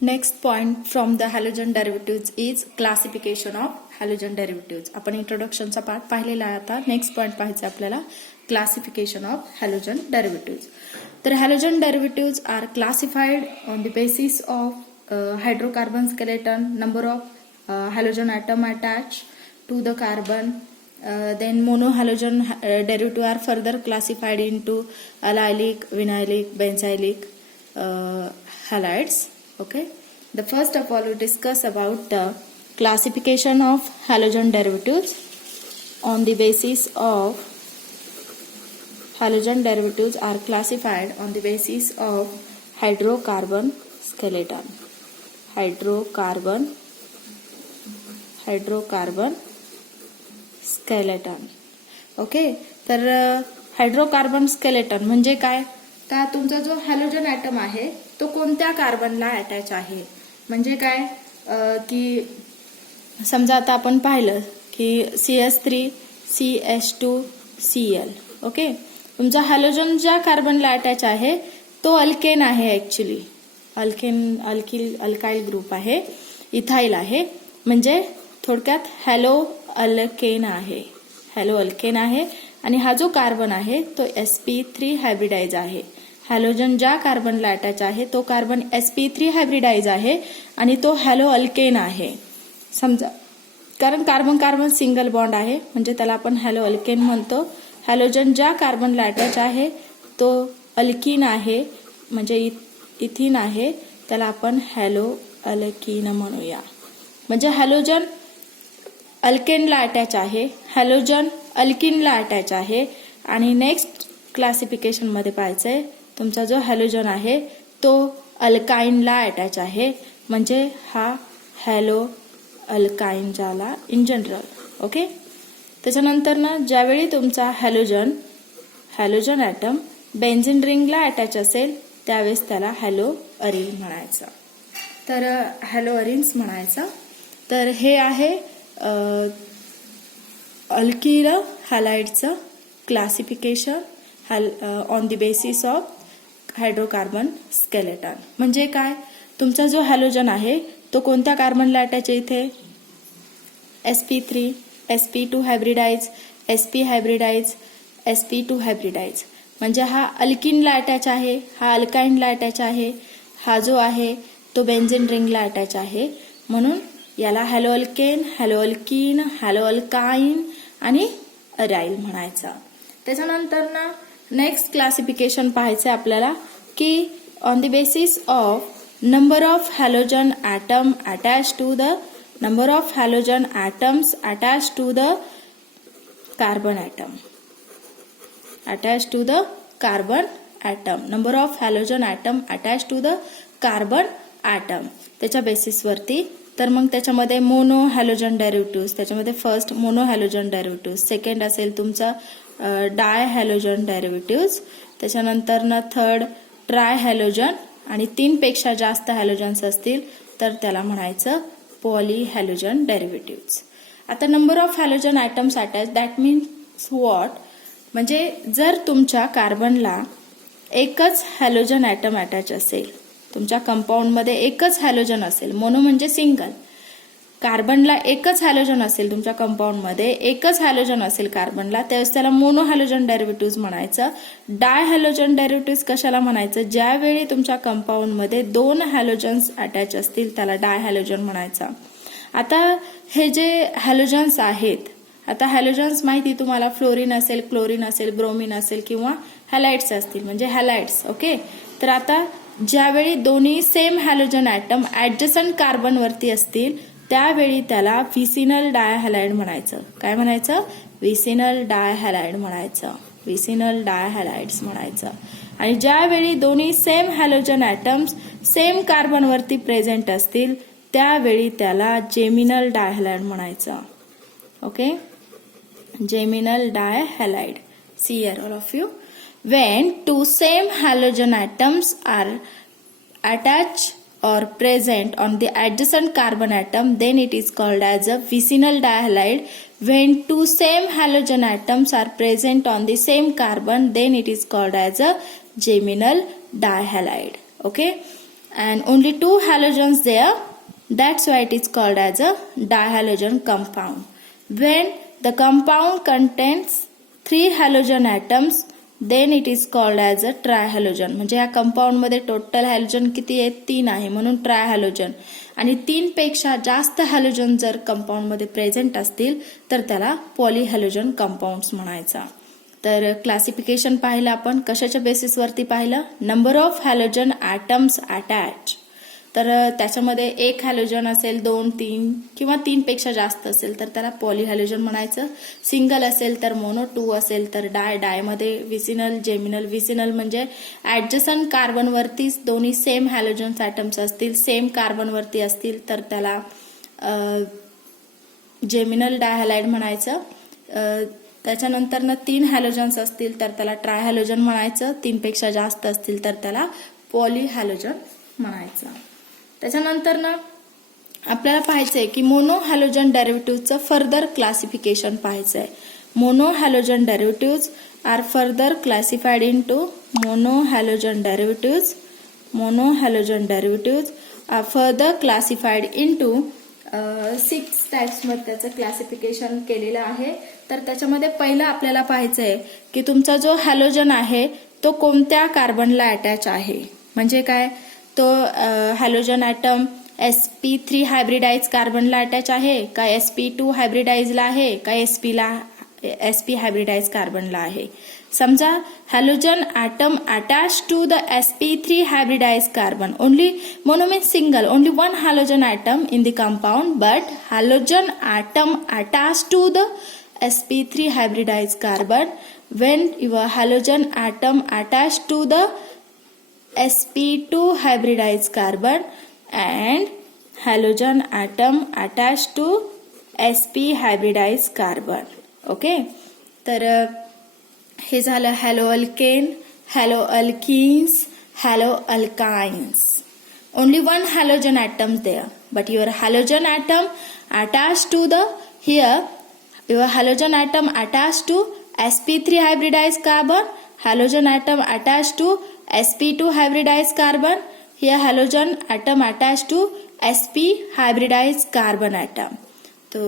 Next point from the halogen derivatives is classification of halogen derivatives. आपण इंट्रोडक्शनचा part पाहिलेला आहे. आता नेक्स्ट पॉइंट पाहायचा आपल्याला क्लासिफिकेशन ऑफ हॅलोजन डेरिव्हेटिव्ज. तर halogen derivatives are classified on the basis of hydrocarbon skeleton, number of halogen atom attached to the carbon. Then monohalogen derivative are further classified into allylic, vinylic, benzylic halides. Okay. The first of all we discuss about the classification of halogen derivatives. On the basis of halogen derivatives are classified on the basis of hydrocarbon skeleton. Hydrocarbon skeleton. Okay. तर hydrocarbon skeleton म्हणजे काय? तर तुमचा जो halogen item आहे तो कोणत्या कार्बनला attach आहे. म्हणजे काय की समजा आता आपण पाहिलं की CH3 CH2 Cl. ओके. तुमचा हॅलोजन ज्या कार्बनला अटॅच आहे तो अल्केन आहे. ऍक्च्युली अल्काइल ग्रुप आहे, इथाइल आहे. म्हणजे थोडक्यात हॅलो अल्केन आहे आणि हा जो कार्बन आहे तो sp3 हायब्रिडाइज आहे. हॅलोजन ज्या कार्बनला अटॅच आहे तो कार्बन sp3 हायब्रिडाइज आहे आणि तो हॅलो अल्केन आहे. समजा कारण कार्बन कार्बन सिंगल बॉन्ड आहे म्हणजे त्याला आपण हॅलो अल्केन म्हणतो. हॅलोजन ज्या कार्बनला अटॅच आहे तो अल्कीन आहे म्हणजे इथिन आहे, त्याला आपण हॅलो अल्कीन म्हणूया. म्हणजे हॅलोजन अल्केनला अटॅच आहे, हॅलोजन अल्किनला अटॅच आहे. आणि नेक्स्ट क्लासिफिकेशन मध्ये पाहायचंय तुमचा जो हॅलोजन आहे तो अल्काइनला अटॅच आहे म्हणजे हा हॅलो अल्काइन झाला इन जनरल. ओके. त्याच्यानंतर ना ज्यावेळी तुमचा हॅलोजन ॲटम बेन्झीन रिंगला अटॅच असेल त्यावेळेस त्याला हॅलो अरिन म्हणायचं. तर हॅलो अरिन्स म्हणायचं. तर हे आहे अल्किल हॅलाइडचं classification on the basis of hydrocarbon skeleton. म्हणजे काय? तुमचा जो हॅलोजन आहे तो कोणत्या कार्बनला अटॅच आहे? इथे sp3, sp2 hybridise, sp hybridise, sp2 hybridise. म्हणजे हा अल्किनला अटॅच आहे, हा अल्काइनला अटॅच आहे, हा जो आहे तो बेन्झीन रिंगला अटॅच आहे. म्हणून याला halo alkane, halo alkene, halo alkyne आणि अराइल म्हणायचं. त्याच्यानंतर ना नेक्स्ट क्लासिफिकेशन पाहायचं आपल्याला की on the basis of number of halogen atom attach to the number of halogen atoms attached to the carbon atom. Number of halogen atom attached to the carbon atom. त्याच्या basis वरती. तर मग त्याच्यामध्ये mono halogen derivative, त्याच्यामध्ये first mono halogen derivative, second असेल तुमचा डाय halogen derivative, त्याच्यानंतर ना थर्ड ट्राय हॅलोजन आणि 3 पेक्षा जास्त हॅलोजन्स असतील तर त्याला म्हणायचं पॉली हॅलोजन डेरिव्हेटिव्ह. आता number of halogen atoms attach that means what? म्हणजे जर तुमच्या कार्बनला एकच हॅलोजन ॲटम अटॅच असेल, तुमच्या कंपाऊंडमध्ये एकच हॅलोजन असेल, मोनो म्हणजे सिंगल, कार्बनला एकच हॅलोजन असेल, तुमच्या कंपाऊंडमध्ये एकच हॅलोजन असेल कार्बनला, त्यावेळेस त्याला मोनो हॅलोजन डेरिव्हेटिव्ह म्हणायचं. डाय हॅलोजन डेरिव्हेटिव्ह कशाला म्हणायचं? ज्यावेळी तुमच्या कंपाऊंडमध्ये 2 हॅलोजन्स अटॅच असतील त्याला डाय हॅलोजन म्हणायचं. आता हे जे हॅलोजन्स आहेत, आता हॅलोजन्स माहिती तुम्हाला फ्लोरीन असेल, क्लोरीन असेल, ब्रोमीन असेल किंवा हॅलाइड्स असतील म्हणजे हॅलाइड्स. ओके. तर आता ज्यावेळी दोन्ही same halogen atom adjacent carbon वरती असतील त्यावेळी त्याला विसिनल डायहॅलाइड म्हणायचं. काय म्हणायचं? विसिनल डायहॅलाइड म्हणायचं. विसिनल डायहॅलाइड्स म्हणायचं. आणि ज्यावेळी दोन्ही same halogen atoms same carbon वरती प्रेझेंट असतील त्यावेळी त्याला जेमिनल डायहॅलाइड म्हणायचं. Okay. Geminal dihalide. See here all of you. When 2 same halogen atoms are attached or present on the adjacent carbon atom, then it is called as a vicinal dihalide. When 2 same halogen atoms are present on the same carbon, then it is called as a geminal dihalide. Okay. and only 2 halogens there. That's why it is called as a dihalogen compound. When the compound contains 3 halogen atoms, then it is called as a trihalogen. म्हणजे या compound मध्ये total halogen किती आहेत? 3 आहे, म्हणून ट्रायहॅलोजन. आणि 3 पेक्षा जास्त हॅलोजन जर कंपाऊंड मध्ये प्रेझेंट असतील तर त्याला पॉलीहॅलोजन कंपाऊंड्स म्हणायचा. तर क्लासिफिकेशन पाहिलं आपण, कशाच्या बेसिसवरती पाहिलं? Number of halogen atoms attach. तर त्याच्यामध्ये 1 हॅलोजन असेल, 2, 3 किंवा 3 पेक्षा जास्त असेल तर त्याला पॉलीहॅलोजन म्हणायचं. सिंगल असेल तर मोनो, 2 असेल तर डाय, डायमध्ये विसिनल, जेमिनल. विसिनल म्हणजे ऍडजसंट कार्बनवरतीच दोन्ही सेम हॅलोजन्स ॲटम्स असतील, सेम कार्बनवरती असतील तर त्याला जेमिनल डायहॅलाइड म्हणायचं. त्याच्यानंतर 3 हॅलोजन्स असतील तर त्याला ट्रायहॅलोजन म्हणायचं. 3 पेक्षा जास्त असतील तर त्याला पॉलीहॅलोजन म्हणायचं. त्याच्यानंतर आपल्याला पाहायचंय की मोनो हॅलोजन डेरिव्हेटिव्हचं फर्दर क्लासिफिकेशन पाहायचंय. Mono halogen derivatives are further classified into mono halogen derivatives. Mono halogen derivatives are further classified into 6 टाइप्समध्ये त्याचं क्लासिफिकेशन केलेलं आहे. तर त्याच्यामध्ये पहिलं आपल्याला पाहायचंय की तुमचा जो हॅलोजन आहे तो कोणत्या कार्बनला अटॅच आहे. म्हणजे काय? तो हॅलोजन ॲटम sp3 हायब्रिडाइज कार्बनला अटॅच आहे का sp2 हायब्रिडाइजला आहे का sp हायब्रिडाइज कार्बनला आहे. समजा halogen atom attach to the sp3 hybridise carbon. Only mono means single, only 1 halogen atom in the compound, but halogen atom attached to the sp3 hybridized carbon. When your halogen atom attached to the sp2 hybridized carbon and halogen atom attached to sp hybridized carbon. Okay, तर हे झालं हॅलोअल्केन, हॅलोअल्कीन्स, हॅलोअल्काइन्स. Only 1 halogen atom there, but your halogen atom attached to the here your halogen atom attached to sp3 hybridized carbon, halogen atom attached to sp2 hybridized carbon, here halogen atom attached to sp hybridized carbon atom. So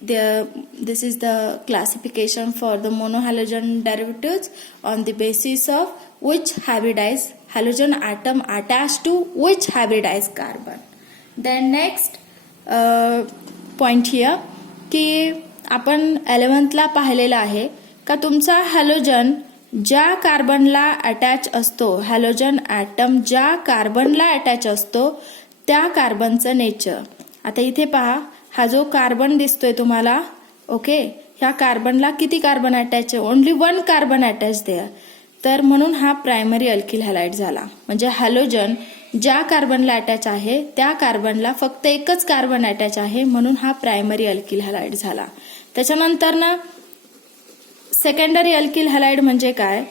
this is the classification for the monohalogen derivatives on the basis of which hybridized halogen atom attached to which hybridized carbon. Then next point here की आपण 11th ला पाहिलेलं आहे का तुमचा halogen ज्या कार्बनला attach असतो, halogen item ज्या कार्बनला अटॅच असतो त्या कार्बनचं नेचर. आता इथे पहा, हा जो कार्बन दिसतोय तुम्हाला, ओके, ह्या कार्बनला किती कार्बन अटॅच आहे? Only 1 carbon attach there. तर म्हणून हा प्रायमरी अल्किल हॅलाइड झाला. म्हणजे हॅलोजन ज्या कार्बनला अटॅच आहे त्या कार्बनला फक्त एकच कार्बन अटॅच आहे, म्हणून हा प्रायमरी अल्किल हॅलाइड झाला. त्याच्यानंतर सेकंडरी अल्किल हॅलाइड म्हणजे काय?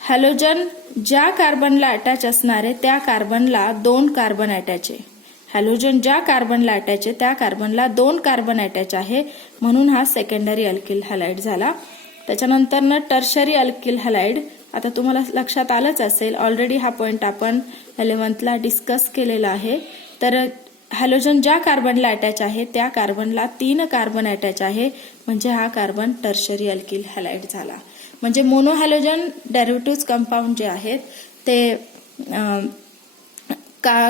हॅलोजन ज्या कार्बनला अटॅच असणार आहे त्या कार्बनला 2 कार्बन अटॅच आहे. हॅलोजन ज्या कार्बनला अटॅच आहे त्या कार्बनला 2 कार्बन अटॅच आहे, म्हणून हा सेकंडरी अल्किल हॅलाइड झाला. त्याच्यानंतर टर्शरी अल्किल हॅलाइड. आता तुम्हाला लक्षात आलंच असेल, ऑलरेडी हा पॉइंट आपण 11th ला डिस्कस केलेला आहे. तर हॅलोजन ज्या कार्बनला अटॅच आहे त्या कार्बनला 3 कार्बन अटॅच आहे, म्हणजे हा कार्बन टर्शरी अल्किल हॅलाइड झाला. म्हणजे मोनोहॅलोजन डेरिव्हेटिव्ह कंपाऊंड जे आहेत ते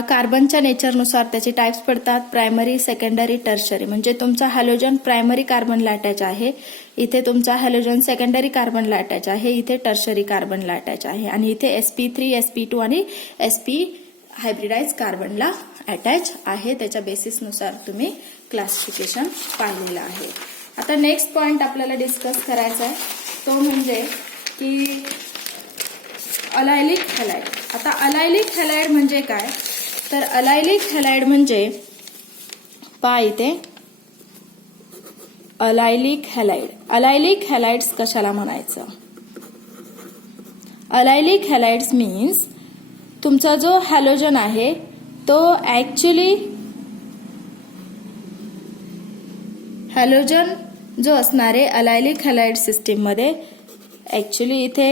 कार्बनच्या नेचरनुसार त्याचे टाइप्स पडतात, प्रायमरी, सेकंडरी, टर्शरी. म्हणजे तुमचा हॅलोजन प्रायमरी कार्बनला अटॅच आहे, इथे तुमचा हॅलोजन सेकंडरी कार्बनला अटॅच आहे, इथे टर्शरी कार्बनला अटॅच आहे, आणि इथे sp3, sp2 आणि sp हायब्रिडाइज कार्बनला अटॅच आहे. त्याच्या बेसिसनुसार तुम्ही क्लासिफिकेशन पाहिलेलं आहे. आता नेक्स्ट पॉइंट आपल्याला डिस्कस करायचा आहे तो म्हणजे की अलायलिक हॅलाइड. आता अलायलिक हॅलाइड म्हणजे काय? तर अलायलिक हॅलाइड म्हणजे पहा इथे अलायलिक हॅलाइड. अलायलिक हॅलाइड्स कशाला म्हणायचं? अलायलिक हॅलाइड्स मीन्स तुमचा जो हॅलोजन आहे तो ऍक्च्युली हॅलोजन जो असणार आहे अलायलिक हॅलाइड सिस्टीम मध्ये ऍक्च्युली इथे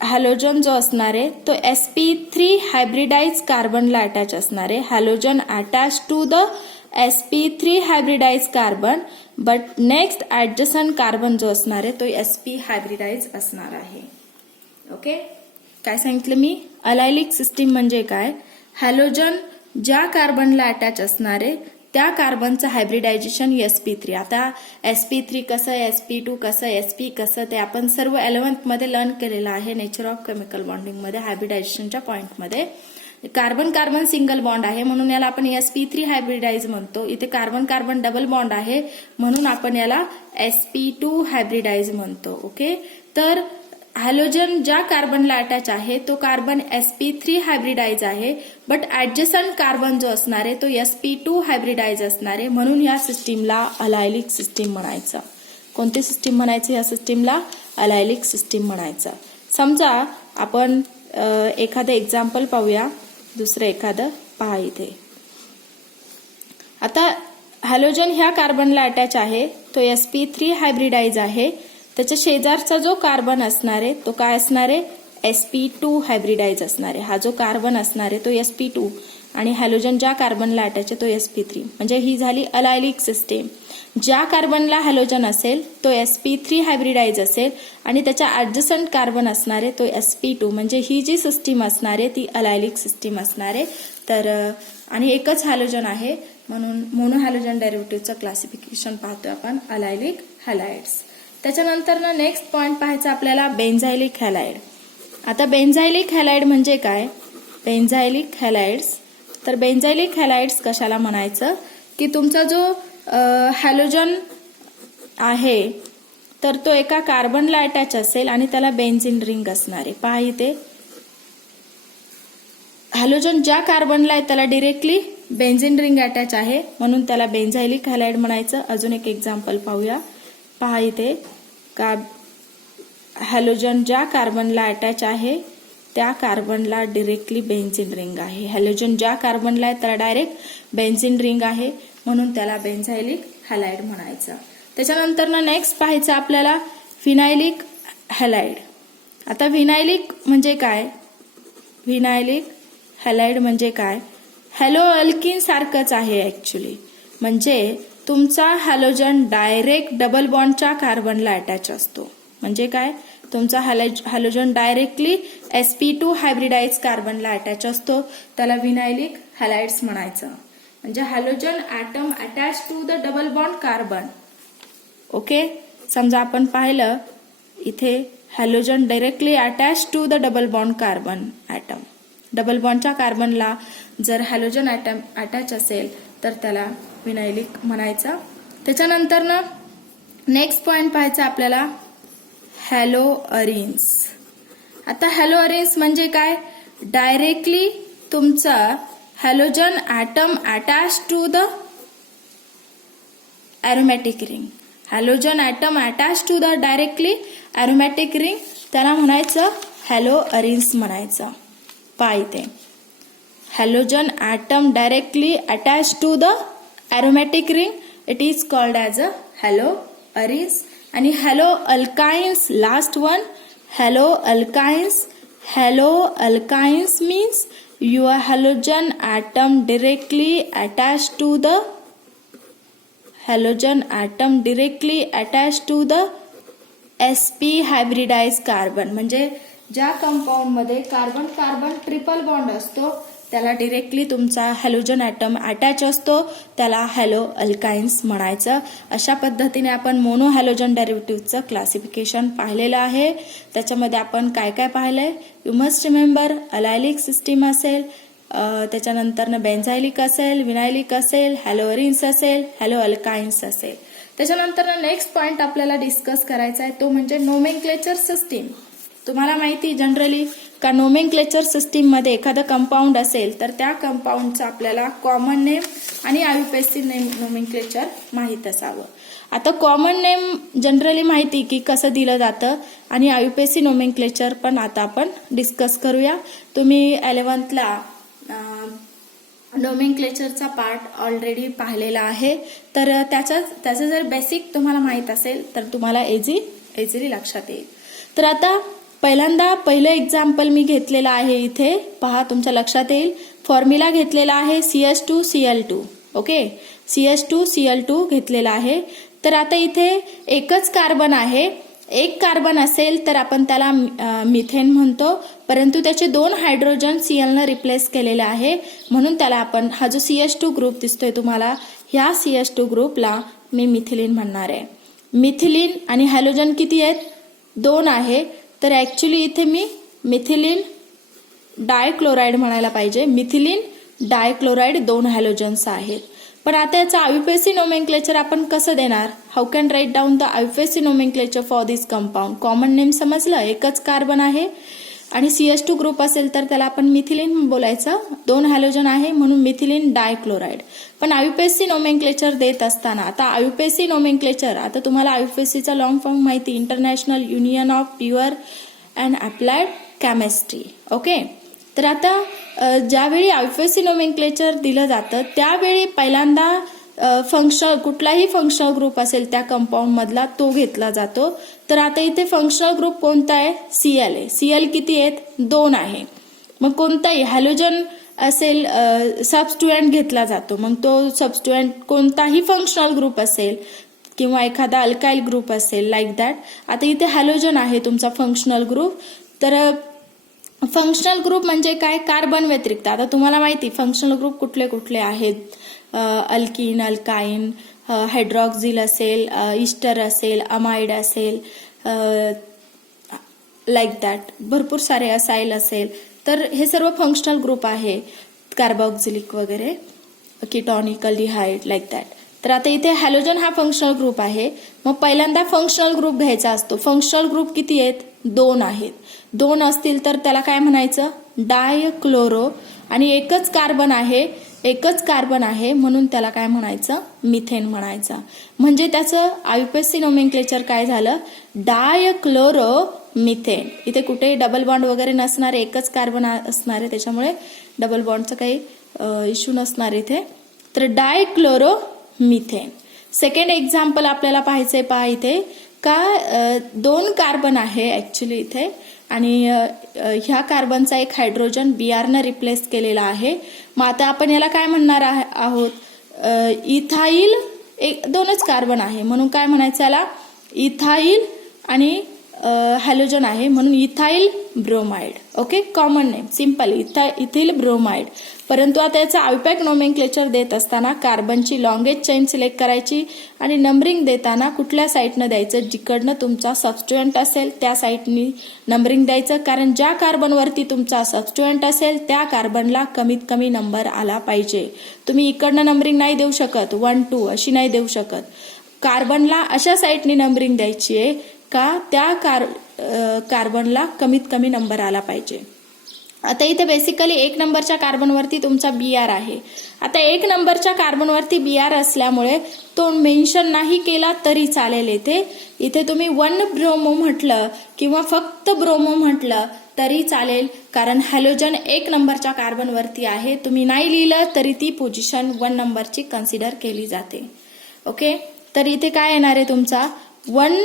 हॅलोजन जो असणार आहे तो sp3 हायब्रिडाइज कार्बनला अटॅच असणार आहे. Halogen attach to the sp3 hybridise carbon, but next adjacent carbon जो असणार आहे तो sp हायब्रिडाइज असणार आहे. ओके, काय सांगितलं मी? अलायलिक सिस्टीम म्हणजे काय? हॅलोजन ज्या कार्बनला अटॅच असणार आहे त्या कार्बनचं हायब्रिडायझेशन sp3. आता sp3 कसं, sp2 कसं, sp कसं ते आपण सर्व 11th मध्ये लर्न केलेलं आहे नेचर ऑफ केमिकल बॉन्डिंग मध्ये. हायब्रिडायझेशनच्या पॉइंटमध्ये कार्बन कार्बन सिंगल बॉन्ड आहे म्हणून याला आपण sp3 हायब्रिडाइज म्हणतो. इथे कार्बन कार्बन डबल बॉन्ड आहे म्हणून आपण याला sp2 हायब्रिडाइज म्हणतो. ओके, तर हॅलोजन ज्या कार्बनला अटॅच आहे तो कार्बन sp3 हायब्रिडाइज आहे, बट ऍडजसंट कार्बन जो असणार आहे तो sp2 हायब्रिडाइज असणार आहे म्हणून या सिस्टीमला अलायलिक सिस्टीम म्हणायचं. कोणती सिस्टीम म्हणायचं? या सिस्टीमला अलायलिक सिस्टीम म्हणायचं. समजा आपण एखादं एक्झाम्पल पाहूया, दुसरं एखादं पहा इथे. आता हॅलोजन ह्या कार्बनला अटॅच आहे तो sp3 हायब्रिडाइज आहे. त्याच्या शेजारचा जो कार्बन असणार आहे तो काय असणार आहे? sp2 हायब्रिडाइज असणार आहे. हा जो कार्बन असणार आहे तो sp2 आणि हॅलोजन ज्या कार्बनला अटॅच आहे तो sp3. म्हणजे ही झाली अलायलिक सिस्टीम. ज्या कार्बनला हॅलोजन असेल तो sp3 हायब्रिडाइज असेल आणि त्याच्या ऍडजसंट कार्बन असणार आहे तो sp2. म्हणजे ही जी सिस्टीम असणार आहे ती अलायलिक सिस्टीम असणार आहे. तर आणि एकच हॅलोजन आहे म्हणून मोनो हॅलोजन डेरिव्हेटिव्हचं क्लासिफिकेशन पाहतोय आपण अलायलिक हॅलाइड्स. त्याच्यानंतर ना नेक्स्ट पॉइंट पाहायचा आपल्याला बेन्झायलिक हॅलाइड. आता बेन्झायलिक हॅलाइड म्हणजे काय? बेन्झायलिक हॅलाइड्स, तर बेन्झायलिक हॅलाइड्स कशाला म्हणायचं की तुमचा जो हॅलोजन आहे तर तो एका कार्बनला अटॅच असेल आणि त्याला बेन्झीन रिंग असणार आहे. पहा इथे हॅलोजन ज्या कार्बनला आहे त्याला डिरेक्टली बेन्झीन रिंग अटॅच आहे म्हणून त्याला बेन्झायलिक हॅलाइड म्हणायचं. अजून एक एक्झाम्पल पाहूया. पहा इथे हॅलोजन ज्या कार्बनला अटॅच आहे त्या कार्बनला डिरेक्टली बेन्झीन रिंग आहे. हॅलोजन ज्या कार्बनला आहे त्याला डायरेक्ट बेन्झीन रिंग आहे म्हणून त्याला बेन्झायलिक हॅलाइड म्हणायचं. त्याच्यानंतर ना नेक्स्ट पाहायचं आपल्याला फिनायलिक हॅलाइड. आता फिनायलिक म्हणजे काय? फिनायलिक हॅलाइड म्हणजे काय? हॅलो अल्किन सारखंच आहे ऍक्च्युली. म्हणजे तुमचा हॅलोजन डायरेक्ट डबल बॉन्डच्या कार्बनला अटॅच असतो. म्हणजे काय? तुमचा हॅलोजन डायरेक्टली sp2 हायब्रिडाइज कार्बनला अटॅच असतो. त्याला विनायलिक हॅलाइड्स म्हणायचं. म्हणजे halogen atom attach to the double bond carbon. Okay, समजा आपण पाहिलं इथे halogen directly attach to the double bond carbon atom. Double बॉन्डच्या कार्बनला जर हॅलोजन ऍटम अटॅच असेल तर त्याला विनायलिक म्हणायचं. त्याच्यानंतर ना नेक्स्ट पॉइंट पाहायचा आपल्याला हॅलो अरिन्स. आता हॅलो अरिन्स म्हणजे काय? डायरेक्टली तुमचा halogen atom attach to the aromatic ring. Halogen atom attach to the directly aromatic ring त्याला म्हणायचं हॅलो अरिन्स म्हणायचं. पहा इथे halogen atom directly attached to the aromatic ring, it is called as a haloarenes. आणि haloalkynes, last one, haloalkynes means your halogen atom directly attached to the sp hybridized carbon. म्हणजे ज्या compound मध्ये carbon carbon triple bond असतो त्याला directly तुमचा halogen atom attach असतो त्याला hello alkynes म्हणायचं. अशा पद्धतीने आपण मोनो हॅलोजन डेरिव्हेटिव्हचं क्लासिफिकेशन पाहिलेलं आहे. त्याच्यामध्ये आपण काय काय पाहिलंय? यू मस्ट रिमेंबर अलायलिक सिस्टीम असेल, त्याच्यानंतर बेन्झायलिक असेल, विनायलिक असेल, हॅलोअरिन्स असेल, हॅलो अल्काइन्स असेल. त्याच्यानंतर नेक्स्ट पॉइंट आपल्याला डिस्कस करायचा आहे तो म्हणजे नोमेनक्लेचर सिस्टीम. तुम्हाला माहिती जनरली का नोमेनक्लेचर सिस्टीम मध्ये एखादं कंपाऊंड असेल तर त्या कंपाऊंडचं आपल्याला कॉमन नेम आणि आयुपेसी नेम नोमेनक्लेचर माहीत असावं. आता कॉमन नेम जनरली माहिती की कसं दिलं जातं आणि आयुपेसी नोमेनक्लेचर पण आता आपण डिस्कस करूया. तुम्ही 11thला नोमेनक्लेचरचा पार्ट ऑलरेडी पाहिलेला आहे तर त्याचं जर बेसिक तुम्हाला माहित असेल तर तुम्हाला इझिली लक्षात येईल. तर आता पहिल्यांदा पहिलं एक्झाम्पल मी घेतलेलं आहे इथे पहा, तुमच्या लक्षात येईल. फॉर्म्युला घेतलेला आहे CH2Cl2. ओके, CH2Cl2 घेतलेला आहे. तर आता इथे एकच कार्बन आहे. एक कार्बन असेल तर आपण त्याला मिथेन म्हणतो, परंतु त्याचे 2 हायड्रोजन Cl ने रिप्लेस केलेले आहे, म्हणून त्याला आपण हा जो CH2 ग्रुप दिसतोय तुम्हाला, ह्या CH2 ग्रुपला मी मिथिलीन म्हणणार आहे. मिथिलीन आणि हॅलोजन किती आहेत? 2 आहे. तर ऍक्च्युली इथे मी मिथिलीन डायक्लोराइड म्हणायला पाहिजे. मिथिलीन डायक्लोराइड 2 हॅलोजन्स आहेत. पण आता याचं आयुपेसी नोमेनक्लेचर आपण कसं देणार? How can write down the आयुपेसी nomenclature for this compound? Common name समजलं, एकच कार्बन आहे आणि CH2 ग्रुप असेल तर त्याला आपण मिथिलीन बोलायचं. 2 हॅलोजन आहे म्हणून मिथिलीन डायक्लोराइड. पण आयुपेसी नोमेनक्लेचर देत असताना आता आयुपेसी नोमेनक्लेचर, आता तुम्हाला आयुपेसीचा लॉंग फॉर्म माहिती, international union of pure and applied chemistry. Okay, तर आता ज्यावेळी आयुपेसी नोमेनक्लेचर दिलं जातं त्यावेळी पहिल्यांदा कुठलाही फंक्शनल ग्रुप असेल त्या कंपाऊंड मधला तो घेतला जातो. तर आता इथे फंक्शनल ग्रुप कोणता आहे? Cl आहे. Cl किती आहेत? 2 आहे. मग कोणताही हॅलोजन असेल सबस्टिट्यूएंट घेतला जातो. मग तो सबस्टिट्यूएंट कोणताही फंक्शनल ग्रुप असेल किंवा एखादा अल्काइल ग्रुप असेल, लाईक दॅट. आता इथे हॅलोजन आहे तुमचा फंक्शनल ग्रुप. तर फंक्शनल ग्रुप म्हणजे काय? कार्बन व्यतिरिक्त. आता तुम्हाला माहिती फंक्शनल ग्रुप कुठले कुठले आहेत? अल्किन, अल्काइन, हायड्रॉक्झिल असेल, इस्टर असेल, अमाइड असेल, लाईक दॅट. भरपूर सारे असाइल असेल. तर हे सर्व फंक्शनल ग्रुप आहे. कार्बॉक्झिलिक वगैरे, कीटॉनिक, अल्डिहाइड, लाईक दॅट. तर आता इथे हॅलोजन हा फंक्शनल ग्रुप आहे. मग पहिल्यांदा फंक्शनल ग्रुप घ्यायचा असतो. फंक्शनल ग्रुप किती आहेत? 2 आहेत. 2 असतील तर त्याला काय म्हणायचं? डायक्लोरो. आणि एकच कार्बन आहे म्हणून त्याला काय म्हणायचं? मिथेन म्हणायचं. म्हणजे त्याचं आयुपेसी नोमेनक्लेचर काय झालं? डायक्लोरो मिथेन. इथे कुठेही डबल बॉन्ड वगैरे नसणार, एकच कार्बन असणार आहे, त्याच्यामुळे डबल बॉन्डचा काही इश्यू नसणार इथे. तर डायक्लोरो मिथेन. सेकंड एक्झाम्पल आपल्याला पाहायचंय. पहा इथे का 2 कार्बन आहे ऍक्च्युली इथे, आणि ह्या कार्बनचा एक हायड्रोजन Br ने रिप्लेस केलेला आहे. मग आता आपण याला काय म्हणणार आहोत? इथाईल. 2च कार्बन आहे म्हणून काय म्हणायचं याला? इथाईल आणि हॅलोजन आहे म्हणून ethyl bromide. Okay, common name, simple, ethyl bromide. परंतु आता याचा आयुपॅक नोमेनक्लेचर देत असताना कार्बनची लॉंगेस्ट चेन सिलेक्ट करायची आणि नंबरिंग देताना कुठल्या साईडनं द्यायचं? जिकडनं तुमचा सबस्टिट्यूएंट असेल त्या साईडनी नंबरिंग द्यायचं. कारण ज्या कार्बनवरती तुमचा सबस्टिट्यूएंट असेल त्या कार्बनला कमीत कमी नंबर आला पाहिजे. तुम्ही इकडनं नंबरिंग नाही देऊ शकत, 1, 2 अशी नाही देऊ शकत. कार्बनला अशा साईडनी नंबरिंग द्यायची आहे का त्या कार्बनला कमीत कमी नंबर आला पाहिजे. आता इथे बेसिकली 1 नंबरच्या कार्बनवरती तुमचा Br आहे. आता 1 नंबरच्या कार्बनवरती Br असल्यामुळे तो मेन्शन नाही केला तरी चालेल. इथे तुम्ही 1 ब्रोमो म्हटलं किंवा फक्त ब्रोमो म्हटलं तरी चालेल, कारण हॅलोजन 1 नंबरच्या कार्बनवरती आहे. तुम्ही नाही लिहिलं तरी ती पोझिशन 1 नंबरची कन्सिडर केली जाते. ओके, तर इथे काय येणार आहे तुमचा? 1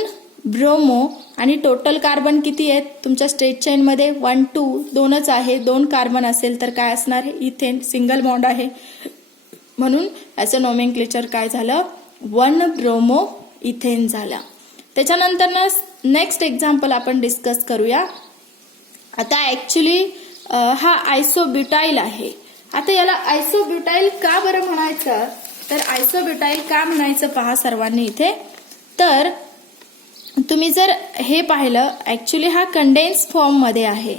ब्रोमो. आणि टोटल कार्बन किती आहेत तुमच्या स्ट्रेट चेन मध्ये? 1, 2, 2च आहे. 2 कार्बन असेल तर काय असणार आहे? इथेन, सिंगल बॉन्ड आहे म्हणून याचं नोमेनक्लेचर काय झालं? 1 ब्रोमो इथेन झाला. त्याच्यानंतर नेक्स्ट एक्झाम्पल आपण डिस्कस करूया. आता ऍक्च्युली हा आयसोब्युटाइल आहे. आता याला आयसोब्युटाइल का बरं म्हणायचं? तर आयसोब्युटाइल का म्हणायचं पहा सर्वांनी इथे. तर तुम्ही जर हे पाहिलं, ऍक्च्युली हा कंडेन्स फॉर्म मध्ये आहे.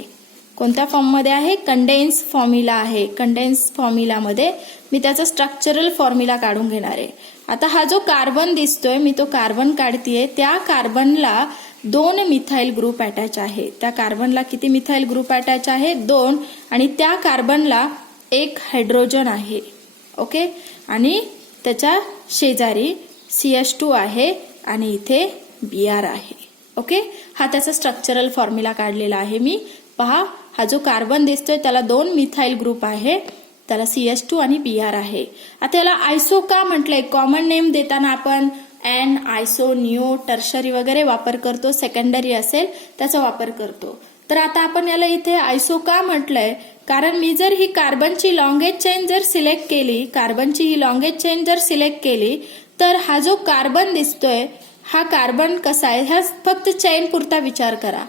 कोणत्या फॉर्म मध्ये आहे? कंडेन्स फॉर्म्युला आहे. कंडेन्स फॉर्म्युलामध्ये मी त्याचा स्ट्रक्चरल फॉर्म्युला काढून घेणार आहे. आता हा जो कार्बन दिसतोय मी तो कार्बन काढतेय. त्या कार्बनला 2 मिथाइल ग्रुप अटॅच आहे. त्या कार्बनला किती मिथाइल ग्रुप अटॅच आहे? 2. आणि त्या कार्बनला 1 हायड्रोजन आहे. ओके, आणि त्याच्या शेजारी CH2 आहे आणि इथे Br आहे. ओके, हा त्याचा स्ट्रक्चरल फॉर्म्युला काढलेला आहे मी. पहा, हा जो कार्बन दिसतोय त्याला 2 मिथाइल ग्रुप आहे, त्याला CH2 आणि Br आहे. आता याला आयसो का म्हटलंय? कॉमन नेम देताना आपण एन, आयसो, निओ, टर्शरी वगैरे वापर करतो. सेकंडरी असेल त्याचा वापर करतो. तर आता आपण याला इथे आयसो का म्हटलंय, कारण मी जर ही कार्बनची लॉंगेज चेन जर सिलेक्ट केली, कार्बनची ही लॉंगेज चेन जर सिलेक्ट केली, तर हा जो कार्बन दिसतोय हा कार्बन कसा आहे, ह्या फक्त चेन पुरता विचार करा,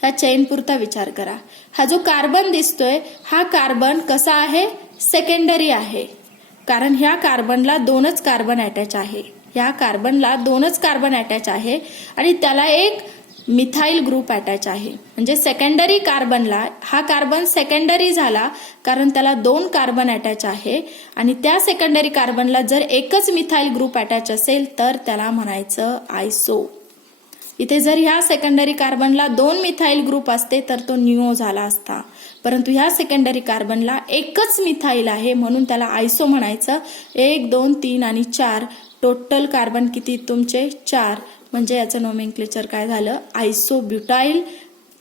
ह्या चेन पुरता विचार करा. हा जो कार्बन दिसतोय हा कार्बन कसा आहे, सेकंडरी आहे, कारण ह्या कार्बनला दोनच कार्बन अटॅच आहे, ह्या कार्बनला दोनच कार्बन अटॅच आहे आणि त्याला एक मिथाइल ग्रुप अटॅच आहे. म्हणजे सेकंडरी कार्बनला हा कार्बन सेकंडरी झाला कारण त्याला दोन कार्बन अटॅच आहे आणि त्या सेकंडरी कार्बनला जर एकच मिथाइल ग्रुप अटॅच असेल तर त्याला म्हणायचं आयसो. इथे जर ह्या सेकंडरी कार्बनला दोन मिथाइल ग्रुप असते तर तो निओ झाला असता, परंतु ह्या सेकंडरी कार्बनला एकच मिथाइल आहे म्हणून त्याला आयसो म्हणायचं. 1 2 3 आणि 4 टोटल कार्बन किती तुमचे 4, म्हणजे याचं नोमेनक्लेचर काय झालं, आयसोब्युटाइल.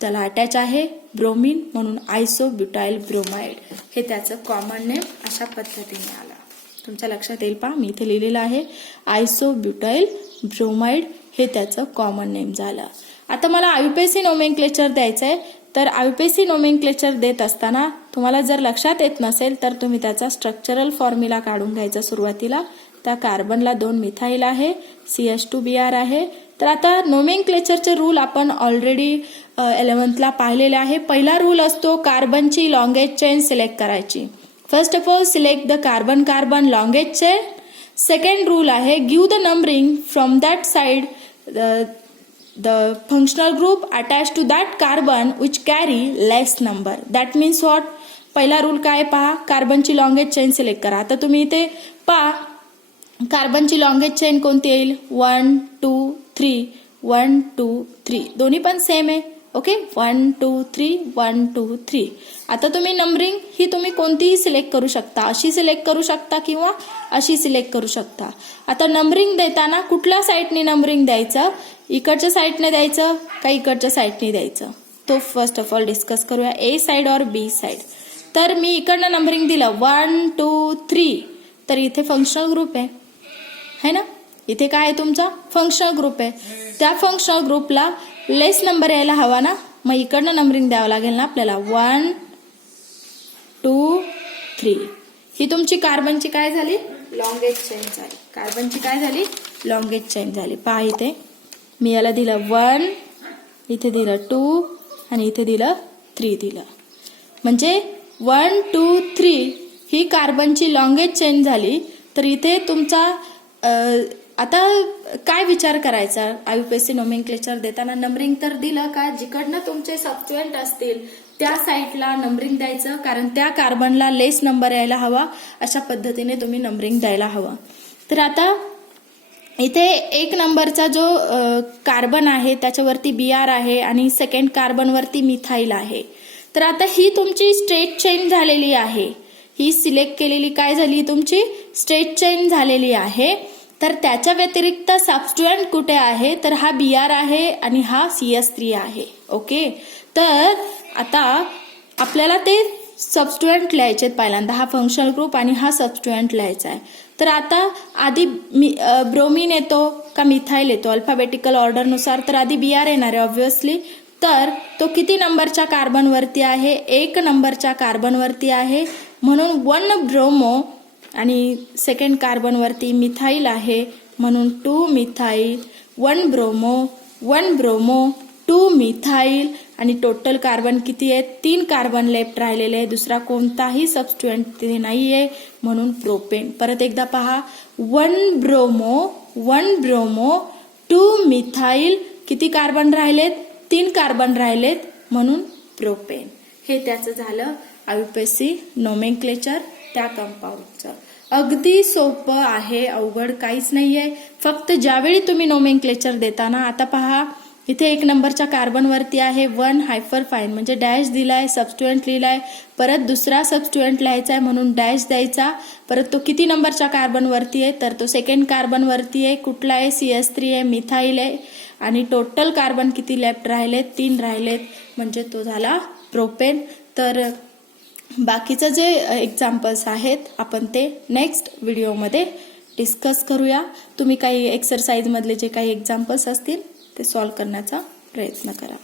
त्याला अटॅच आहे ब्रोमीन म्हणून आयसोब्युटाइल ब्रोमाइड, हे त्याचं कॉमन नेम अशा पद्धतीने आलं. तुमच्या लक्षात येईल पहा, मी इथे लिहिलेलं आहे आयसोब्युटाइल ब्रोमाइड, हे त्याचं कॉमन नेम झालं. आता मला आयुपेसी नोमेनक्लेचर द्यायचंय, तर आयुपेसी नोमेनक्लेचर देत असताना तुम्हाला जर लक्षात येत नसेल तर तुम्ही त्याचा स्ट्रक्चरल फॉर्म्युला काढून घ्यायचा. सुरुवातीला त्या कार्बनला 2 मिथाइल आहे, CH2Br आहे. तर आता नोमेनक्लेचरचे रूल आपण ऑलरेडी 11th पाहिलेले आहे. पहिला रूल असतो कार्बनची लॉंगेज चेन सिलेक्ट करायची. First of all select the carbon carbon longest chain. Second rule आहे give the numbering from that side the functional group attached to that carbon which carry less number. That means what? पहिला rule काय पहा, कार्बनची longest chain select करा. आता तुम्ही इथे पहा कार्बनची longest chain कोणती येईल, 1 2 3 1 2 3, दोन्ही पण सेम आहे. ओके, 1 2 3 1 2 3. आता तुम्ही नंबरिंग ही तुम्ही कोणतीही सिलेक्ट करू शकता, अशी सिलेक्ट करू शकता किंवा अशी सिलेक्ट करू शकता. आता नंबरिंग देताना कुठल्या साईडने नंबरिंग द्यायचं, इकडच्या साईडने द्यायचं का इकडच्या साईडने द्यायचं, तो फर्स्ट ऑफ ऑल डिस्कस करूया. ए साइड और बी साइड. तर मी इकडनं नंबरिंग दिलं 1 2 3, तर इथे फंक्शनल ग्रुप आहे ना, इथे काय आहे तुमचा फंक्शनल ग्रुप आहे. त्या फंक्शनल ग्रुपला लेस नंबर यायला हवा ना, मग इकडनं नंबरिंग द्यावं लागेल ना आपल्याला, 1 2 3. ही तुमची कार्बनची काय झाली, लॉंगेज चेन झाली. कार्बनची काय झाली, लॉंगेज चेन झाली. पहा इथे मी याला दिलं 1, इथे दिलं 2 आणि इथे दिलं 3 दिलं, म्हणजे 1 2 3 ही कार्बनची लॉंगेज चेन झाली. तर इथे तुमचा आता काय विचार करायचा, आयुपेसी नोमेनक्लेचर देताना नंबरिंग तर दिलं का, जिकडनं तुमचे सबस्टिट्यूएंट असतील त्या साईडला नंबरिंग द्यायचं, कारण त्या कार्बनला लेस नंबर यायला हवा, अशा पद्धतीने तुम्ही नंबरिंग द्यायला हवं. तर आता इथे 1 नंबरचा जो कार्बन आहे त्याच्यावरती Br आहे आणि सेकंड कार्बनवरती मिथाइल आहे. तर आता ही तुमची स्ट्रेट चेन झालेली आहे, ही सिलेक्ट केलेली काय झाली तुमची स्ट्रेट चेन झालेली आहे. तर त्याच्या व्यतिरिक्त सबस्टिट्यूएंट कुठे आहे, तर हा Br आहे आणि हा CH3 आहे. ओके, तर आता आपल्याला ते सबस्टिट्यूएंट लिहायचे पहिल्यांदा, हा फंक्शनल ग्रुप आणि हा सबस्टिट्यूएंट लिहायचा आहे. तर आता आधी ब्रोमीन येतो का मिथाइल येतो, अल्फाबेटिकल ऑर्डरनुसार, तर आधी Br येणार आहे ऑब्व्हियसली. तर तो किती नंबरच्या कार्बनवरती आहे, 1 नंबरच्या कार्बनवरती आहे, म्हणून 1 ब्रोमो आणि सेकंड कार्बनवरती मिथाइल आहे म्हणून 2 मिथाइल, 1 ब्रोमो 1 ब्रोमो 2 मिथाइल आणि टोटल कार्बन किती आहे, 3 कार्बन लेफ्ट राहिलेले आहे, दुसरा कोणताही सबस्टिट्यूएंट तिथे नाहीये म्हणून प्रोपेन. परत एकदा पहा, 1 ब्रोमो 1 ब्रोमो 2 मिथाइल, किती कार्बन राहिलेत, 3 कार्बन राहिलेत म्हणून प्रोपेन. हे त्याचं झालं आयुपेसी नोमेनक्लेचर त्या कंपाऊंडचं. अगदी सोपं आहे, अवघड काहीच नाहीये. फक्त ज्यावेळी तुम्ही नोमेनक्लेचर देताना, आता पहा इथे 1 नंबरच्या कार्बनवरती आहे 1 हायफरफाईन म्हणजे डॅश दिलाय, सबस्टिट्यूएंट लिहिलाय, परत दुसरा सबस्टिट्यूएंट लिहायचा आहे म्हणून डॅश द्यायचा. परत तो किती नंबरच्या कार्बनवरती आहे, तर तो सेकंड कार्बनवरती आहे, कुठला आहे CH3 आहे, मिथाइल आहे आणि टोटल कार्बन किती लेफ्ट राहिलेत, 3 राहिलेत, म्हणजे तो झाला प्रोपेन. तर बाकीचं जे एक्झाम्पल्स आहेत आपण ते नेक्स्ट व्हिडिओमध्ये डिस्कस करूया. तुम्ही काही एक्सरसाइज मधले जे काही एक्झाम्पल्स असतील ते सॉल्व्ह करण्याचा प्रयत्न करा.